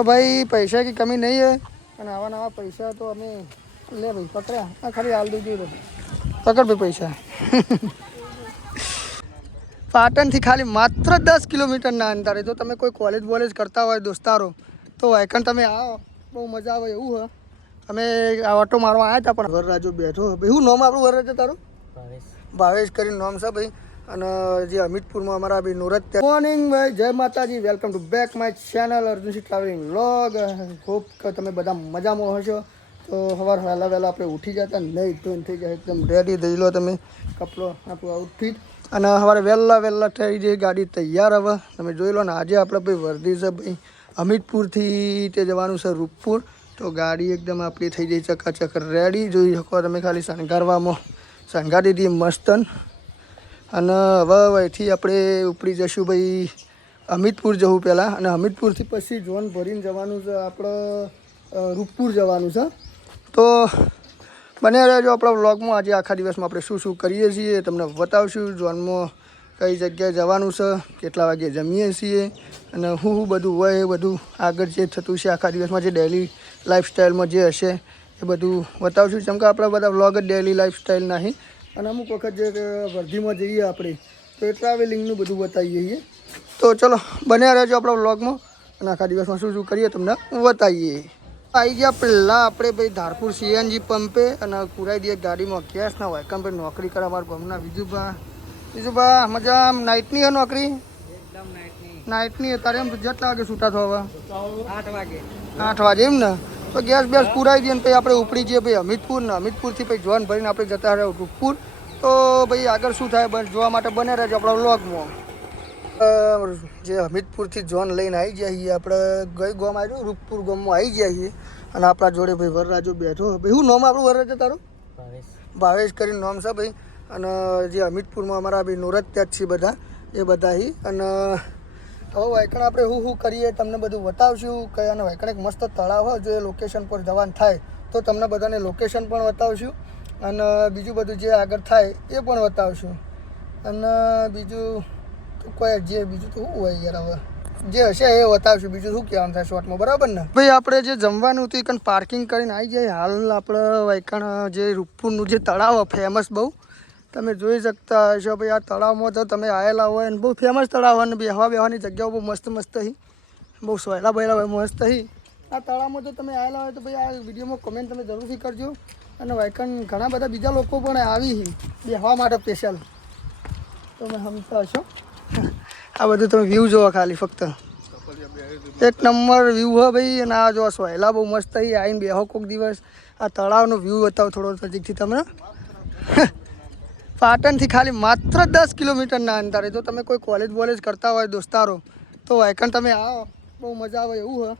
तो भाई पैसा की कमी नहीं है અને આવા નવા પૈસા તો અમે લે ભાઈ પકડ્યા આ ખાલી હાલ દઉં જોઈએ પકડ ભાઈ પૈસા પાટણથી ખાલી માત્ર 10 કિલોમીટરના અંતરે જો તમે કોઈ કોલેજ બોલેજ કરતા હોય દોસ્તારો તો વાયકણ તમે આવો બહુ મજા આવે એવું હોય અમે આ ઓટો મારવા આવ્યા હતા પણ વરરાજો બેઠો ભાઈ શું નામ આપણું વરરાજો તારું ભાવેશ કરીને નામ છે ભાઈ અને જે અમિતપુરમાં અમારા ભાઈ નુરત મોર્નિંગ ભાઈ જય માતાજી welcome to back my channel Arjunsinh travelling vlog hope કે તમે બધા મજામાં હશો તો સવાર વહેલા આપણે ઉઠી જતા નહીં તો થઈ જાય એકદમ રેડી થઈ લો તમે કપડો આપણું આઉટફિટ અને સવારે વહેલા થઈ જાય ગાડી તૈયાર હવે તમે જોઈ લો ને આજે આપણે ભાઈ વર્ધી છે ભાઈ અમિતપુરથી તે જવાનું છે રૂપપુર તો ગાડી એકદમ આપણી થઈ જાય ચકાચક રેડી જોઈ શકો તમે ખાલી શણગારવામાં શણગારી દીધી મસ્તન અને હવે અહીંથી આપણે ઉપડી જઈશું ભાઈ અમિતપુર જવું પહેલાં અને અમિતપુરથી પછી જોન ભરીને જવાનું છે આપણે રૂપપુર જવાનું છે તો બને રહેજો આપણા વ્લોગમાં આજે આખા દિવસમાં આપણે શું કરીએ છીએ તમને બતાવશું જોનમાં કઈ જગ્યાએ જવાનું છે કેટલા વાગે જમીએ છીએ અને શું બધું હોય એ બધું આગળ જે થતું છે આખા દિવસમાં જે ડેલી લાઈફસ્ટાઈલમાં જે હશે એ બધું બતાવશું કેમ કે આપણા બધા વ્લોગ જ ડેલી લાઈફસ્ટાઈલ નહીં અને અમુક વખત જે વર્ધીમાં જઈએ આપણે તો એ ટ્રાવેલિંગનું બધું બતાવીએ છીએ તો ચલો બન્યા રહેજો આપણા વ્લોગમાં અને આખા દિવસમાં શું કરીએ તમને બતાવીએ આવી ગયા પહેલાં આપણે ભાઈ ધારપુર સીએનજી પંપે અને પુરાઈ દઈએ ગાડીમાં ગેસ ના હોય કેમ ભાઈ નોકરી કરે અમારા ગામના બીજુભા મજા નાઇટની હે નોકરી એકદમ નાઇટની અત્યારે એમ જેટલા વાગે છૂટા થવા 8 વાગે એમ ને તો ગેસ બેસ પુરાઈ દઈએ ને પછી આપણે ઉપડી જઈએ ભાઈ અમિતપુર ને અમિતપુરથી પછી જોન ભરીને આપણે જતા રહે રૂપપુર તો ભાઈ આગળ શું થાય જોવા માટે બને રહેજો આપણા વ્લોગમાં જે અમિતપુરથી જોન લઈને આવી જઈએ આપણે ગઈ ગામ આવ્યું રૂપપુર ગામમાં આવી જઈએ અને આપણા જોડે ભાઈ વરરાજો બેઠો ભાઈ શું નામ આપણું વરરાજો તારું ભાવેશ કરીને નામ છે ભાઈ અને જે અમિતપુરમાં અમારા ભાઈ નુરત ત્યાં જ છે બધા એ બધા અને હવે વાયકણ આપણે શું કરીએ તમને બધું બતાવશું કે અને વાયકણ એક મસ્ત તળાવ હોય જો એ લોકેશન પર જવાનું થાય તો તમને બધાને લોકેશન પણ બતાવશું અને બીજું બધું જે આગળ થાય એ પણ બતાવશું અને બીજું તો કોઈ જે બીજું તો શું હોય યાર હવે જે હશે એ બતાવશું બીજું શું કહેવાનું થાય શોર્ટમાં બરાબર ને ભાઈ આપણે જે જમવાનું હતું એ કંઈ પાર્કિંગ કરીને આવી જાય હાલ આપણે વાયકણ જે રૂપપુરનું જે તળાવ ફેમસ બહુ તમે જોઈ શકતા હશો ભાઈ આ તળાવમાં તો તમે આવેલા હોય અને બહુ ફેમસ તળાવ અને બેહવાની જગ્યાઓ બહુ મસ્ત હી બહુ સોયલા બહેલા હોય મસ્ત હી આ તળાવમાં જો તમે આવેલા હોય તો ભાઈ આ વિડીયોમાં કમેન્ટ તમે જરૂરથી કરજો અને વાયકણ ઘણા બધા બીજા લોકો પણ આવી બેહવા માટે સ્પેશિયલ તમે સમજતા હશો આ બધું તમે વ્યૂ જોવો ખાલી ફક્ત એક નંબર વ્યૂ હોય ભાઈ અને આ જો સોયલા બહુ મસ્ત હી આવીને બેહો કોઈક દિવસ આ તળાવનો વ્યૂ બતાવો થોડો નજીકથી તમને પાટણથી ખાલી માત્ર 10 કિલોમીટરના અંતરે જો તમે કોઈ કોલેજ બોલેજ કરતા હોય દોસ્તારો તો વાયકણ તમે આવો બહુ મજા આવે એવું હોય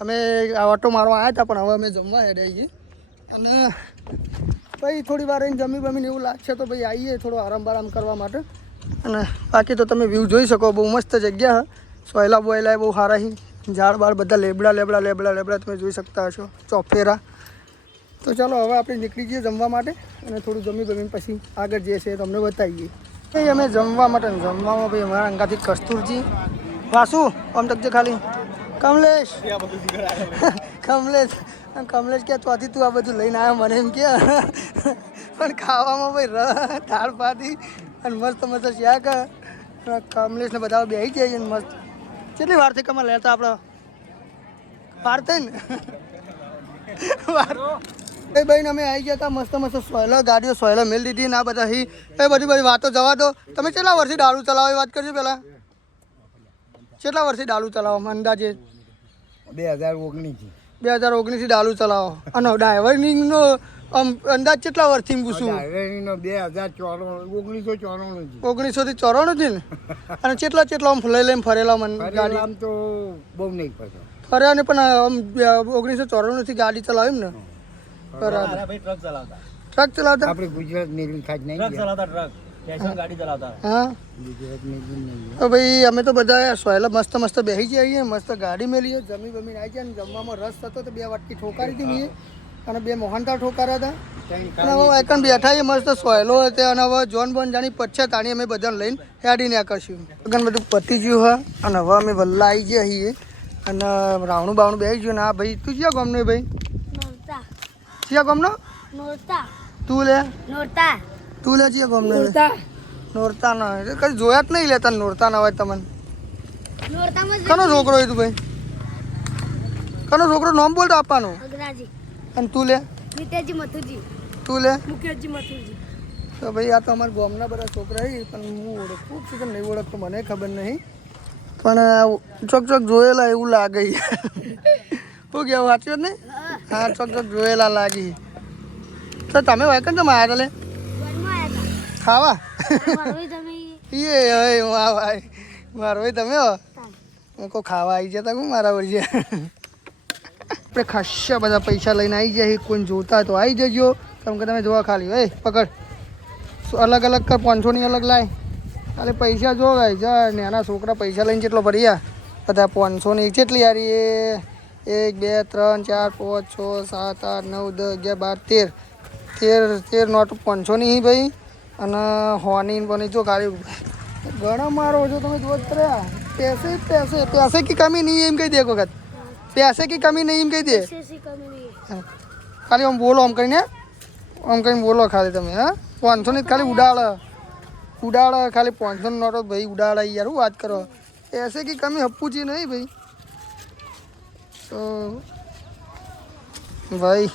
અમે આ ઓટો મારવા આવ્યા હતા પણ હવે અમે જમવા હેડ્યા છીએ અને ભાઈ થોડી વાર રહીને જમીને એવું લાગશે તો ભાઈ આવીએ થોડો આરામ કરવા માટે અને બાકી તો તમે વ્યૂ જોઈ શકો બહુ મસ્ત જગ્યા સોયલા બોયલા બહુ સારા હી ઝાડ બાળ બધા લેબડા તમે જોઈ શકતા હશો ચોફેરા તો ચાલો હવે આપણે નીકળી જઈએ જમવા માટે અને થોડું જમીને પછી આગળ જે છે તમને બતાવીએ ભાઈ અમે જમવા માટે જમવામાં ભાઈ અમારા અંગાથી કસ્તુરજી વાસુ આમ તકજે ખાલી કમલેશ કે ત્યાંથી તું આ બધું લઈને આવ્યો મને એમ કે પણ ખાવામાં ભાઈ દાળ ભાતી અને મસ્ત શાક કમલેશને બધા બેસી જાય ને મસ્ત કેટલી વારથી કમા લેતા આપણે વાર થઈ ને ભાઈ અમે આવી ગયા હતા મસ્ત સોયલા ગાડીઓ સોયલા મેળ દીધી ને આ બધા એ બધી વાતો જવા દો તમે કેટલા વર્ષથી દારૂ ચલાવો એ વાત કરજો પહેલાં કેટલા વર્ષથી દારૂ ચલાવો અંદાજે 2019થી દારૂ ચલાવો અને ડ્રાઈવરિંગનો અંદાજ કેટલા વર્ષથી પૂછું 1994 થી ને અને કેટલા આમ લઈને ફરેલા મને ગાડી આમ તો બહુ નહીં ફર્યા ને પણ 1994 થી ગાડી ચલાવી ને બરાબર ટ્રક ચલાવતા આપણે ગુજરાત મેલી ખાજ નહીં ટ્રક ચલાવતા હા તો ભાઈ અમે તો બધા સોયલા મસ્ત બેસી જઈએ મસ્ત ગાડી મેલીએ જમીને આવી જાય ને જમવામાં રસ થતો તો 2 વાટકી ઠોકારી હતી મેં અને 2 મોહનથાળ ઠોકાર્યા હતા અને હવે વાયકણ બેઠા મસ્ત સોયલો હતો અને હવે જોન બોન જાણી પચ્છા તાણી અમે બધાને લઈને હેડીને આકર્ષ્યું અગન બધું પતી ગયું હા અને હવે અમે વલ્લા આવી ગયા છીએ અને રાવણું બાવણું બેસી ગયું ને આ ભાઈ તું ક્યાં ગામનો ભાઈ નોરતા ક્યાં ગામનો નોરતા તું લે નોરતા તું લે ક્યાં ગામનો નોરતા ના કઈ જોયા જ નહીં લેતા નોરતા ના હોય તમને નોરતામાં કનો છોકરો હોય તું ભાઈ કનો છોકરો નામ બોલતો આપવાનું અગ્રાજી અને તું લે નિત્યાજી મથુરજી તું લે મુકેશજી મથુરજી તો ભાઈ આ તો અમારા ગામના બધા છોકરા છે પણ હું ઓળખું છું કે નહીં ઓળખતો મને ખબર નહીં પણ ચોક ચોક જોયેલા એવું લાગે શું કહેવું વાંચ્યું જ નહીં હા ચોક ચોક જોયેલા લાગી તો તમે હોય કે તમે આવ્યા લે ખાવા એ વાહ ભાઈ મારો ભાઈ તમે હો હું કહું ખાવા આવી જતા હું મારા વળી આપણે ખાસા બધા પૈસા લઈને આવી જાય કોઈ જોતા તો આવી જજો કેમ કે તમે જોવા ખાલી એ પકડ અલગ અલગ કર 500ની અલગ લાય ખાલી પૈસા જો ભાઈ જા નાના છોકરા પૈસા લઈને કેટલો ભર્યા બધા 500ની કેટલી યારી એ 1 2 3 4 5 6 7 8 9 10 11 12 13 નોટ 500ની ભાઈ અને હોની બની જો ખાલી ઘણા મારો છો તમે જો કર્યા पैसे पैसे पैसे की कमी नहीं है एम कही दे एक वक्त पैसे की कमी नहीं एम कही दे खाली हम बोलो हम कहीं बोलो खाली તમે હા 500 ની ખાલી ઉડાડ ખાલી 500 નોટો ભાઈ ઉડાડ યાર હું વાત કરો पैसे की कमी હપ્પુજી નહીં ભાઈ તો ભાઈ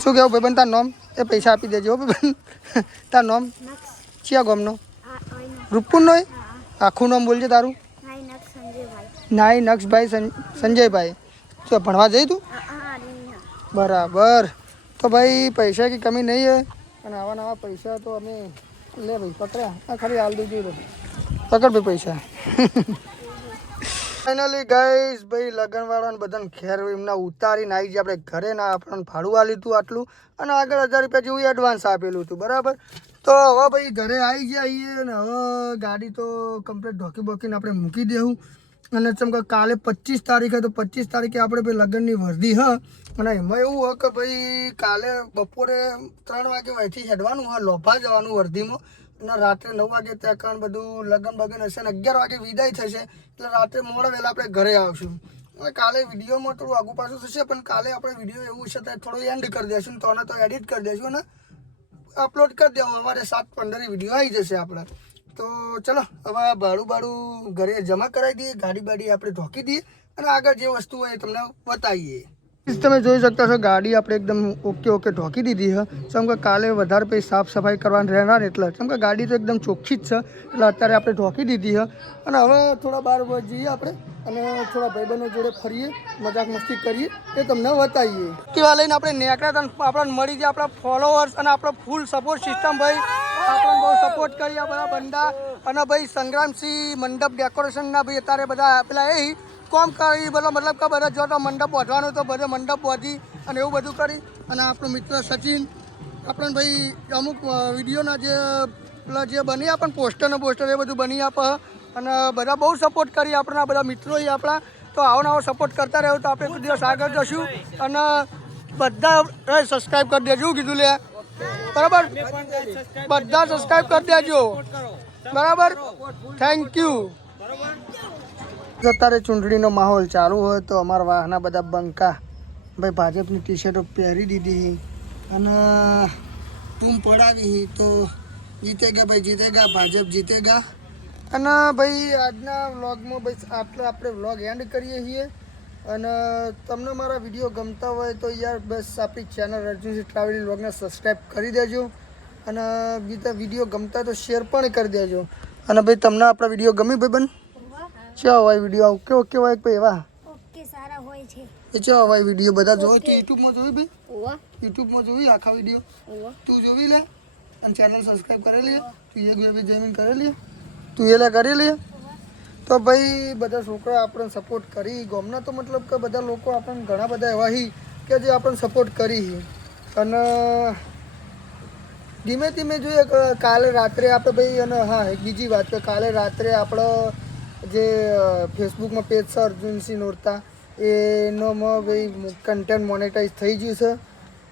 શું કેવું ભાઈ બન તાર નામ એ પૈસા આપી દેજો ભાઈ તાર નામ ક્યાં ગામનો રૂપપુર નો આખું નામ બોલજે તારું નાઈ નક્ષભાઈ સંજયભાઈ શું ભણવા જઈ તું બરાબર તો ભાઈ પૈસા की कमी नहीं है અને આવા નવા પૈસા તો અમે લે ભાઈ પકડ્યા આ ખાલી હાલ દેજો પકડ ભાઈ પૈસા ફાઇનલી ગાઈસ ભાઈ લગનવાળાને બધાને ખેર એમના ઉતારીને આવી જાય આપણે ઘરે ના આપણને ભાડું આલ્યું હતું આટલું અને આગળ 1000 રૂપિયા જેવું એડવાન્સ આપેલું હતું બરાબર તો હવે ભાઈ ઘરે આવી જઈએ અને હવે ગાડી તો કમ્પ્લીટ ઢોકી બોકીને આપણે મૂકી દેવું અને ચમકે કાલે 25 તારીખે તો 25 તારીખે આપણે ભાઈ લગ્નની વર્દી હ અને એમાં એવું હોય કે ભાઈ કાલે બપોરે 3 વાગે વહીથી હેડવાનું હોય લોભા જવાનું વર્દીમાં અને રાત્રે 9 વાગે ત્યાં કારણ બધું લગ્ન બગન હશે અને 11 વાગે વિદાય થશે એટલે રાત્રે મોડા વહેલા આપણે ઘરે આવશું અને કાલે વિડીયોમાં થોડું આગું પાછું થશે પણ કાલે આપણે વિડીયો એવું છે તો થોડું એન્ડ કરી દઈશું તો એડિટ કરી દઈશું અને अपलोड कर दें हमारे 7-15 वीडियो आई जैसे આપણે તો ચલો હવે ભાડું ઘરે જમા કરાવી દઈએ ગાડી બાડી આપણે ઢોકી દઈએ અને આગળ જે વસ્તુ હોય તમને બતાવીએ તમે જોઈ શકતા છો ગાડી આપણે એકદમ ઓકે ઢોકી દીધી છે કેમ કે કાલે વધારે પછી સાફ સફાઈ કરવાની રહેणार એટલે કેમ કે ગાડી તો એકદમ ચોખ્ખી જ છે એટલે અત્યારે આપણે ઢોકી દીધી છે અને હવે થોડા બહાર જઈએ આપણે અને થોડા ભાઈબંધો જોડે ફરીએ મજાક મસ્તી કરીએ એ તમને બતાવીએ કેવા લઈને આપણે નેકળ્યા હતા આપણને મળી જાય આપણા ફોલોઅર્સ અને આપણો ફૂલ સપોર્ટ સિસ્ટમ ભાઈ આપણને બહુ સપોર્ટ કરી આ બધા બંદા અને ભાઈ સંગ્રામસિંહ મંડપ ડેકોરેશનના ભાઈ અત્યારે બધા પેલા એ કોમ કરી મતલબ કે બધા જો તો મંડપ બાંધવાનો તો બધો મંડપ બાંધી અને એવું બધું કરી અને આપણો મિત્ર સચિન આપણને ભાઈ અમુક વિડીયોના જે પેલા જે બની આપણને પોસ્ટર એ બધું બની આપે અને બધા બહુ સપોર્ટ કરી આપણા બધા મિત્રો આપણા તો આવો નવો સપોર્ટ કરતા રહ્યો તો આપણે કોઈ દિવસ આગળ જશું અને બધા સબસ્ક્રાઈબ કરી દેજો કીધું લે બરાબર બધા સબસ્ક્રાઈબ કરી દેજો બરાબર થેન્ક યુ અત્યારે ચૂંટણીનો માહોલ ચાલુ હોય તો અમારા વાહના બધા બંકા ભાઈ ભાજપની ટી શર્ટો પહેરી દીધી અને ટૂમ પડાવી તો જીતેગા ભાઈ જીતેગા ભાજપ જીતેગા અને ભાઈ આજના વ્લોગમાં ભાઈ આટલે આપણે વ્લોગ એન્ડ કરીએ છીએ અને તમને મારા વિડીયો ગમતા હોય તો યાર બસ આપણી ચેનલ અર્જુનસિંહ ટ્રાવેલિંગ વ્લોગને સબસ્ક્રાઈબ કરી દેજો અને બીજા વિડીયો ગમતા તો શેર પણ કરી દેજો અને ભાઈ તમને આપણા વિડીયો ગમી ભાઈ બન ચા હોય વિડીયો ઓકે હોય ભાઈ એવા ઓકે સારા હોય છે એ ચા હોય વિડીયો બધા જોઈ તું યુટ્યુબમાં જોઈ ભાઈ યુટ્યુબમાં જોઈ આખા વિડીયો તું જોઈ લે અને ચેનલ સબસ્ક્રાઈબ કરેલી તું એક બે જમીન કરેલી તું એ કરી લે તો ભાઈ બધા છોકરા આપણને સપોર્ટ કરી ગામના તો મતલબ કે બધા લોકો આપણને ઘણા બધા એવા કે જે આપણને સપોર્ટ કરી અને ધીમે ધીમે જોઈએ કે કાલે રાત્રે આપણે ભાઈ અને હા એક બીજી વાત કે કાલે રાત્રે આપણો જે ફેસબુકમાં પેજ છે અર્જુનસિંહ નોરતા એનોમાં ભાઈ કન્ટેન્ટ મોનેટાઈઝ થઈ ગયું છે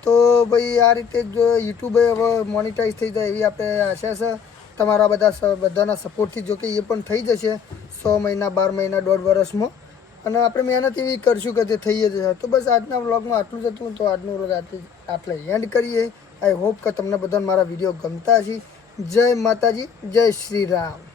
તો ભાઈ આ રીતે જો યુટ્યુબે હવે મોનેટાઈઝ થઈ જાય એવી આપણે આશા છે તમારા બધાના સપોર્ટથી જો કે એ પણ થઈ જશે 6 મહિના 12 મહિના 1.5 વર્ષમાં અને આપણે મહેનત એવી કરશું કે તે થઈ જ જાય. તો બસ આજના વ્લોગમાં આટલું જ હતું. તો આજનો વ્લોગ આટલે એન્ડ કરીએ. આઈ હોપ કે તમને બધાને મારા વિડીયો ગમતા હશે. જય માતાજી, જય શ્રી રામ.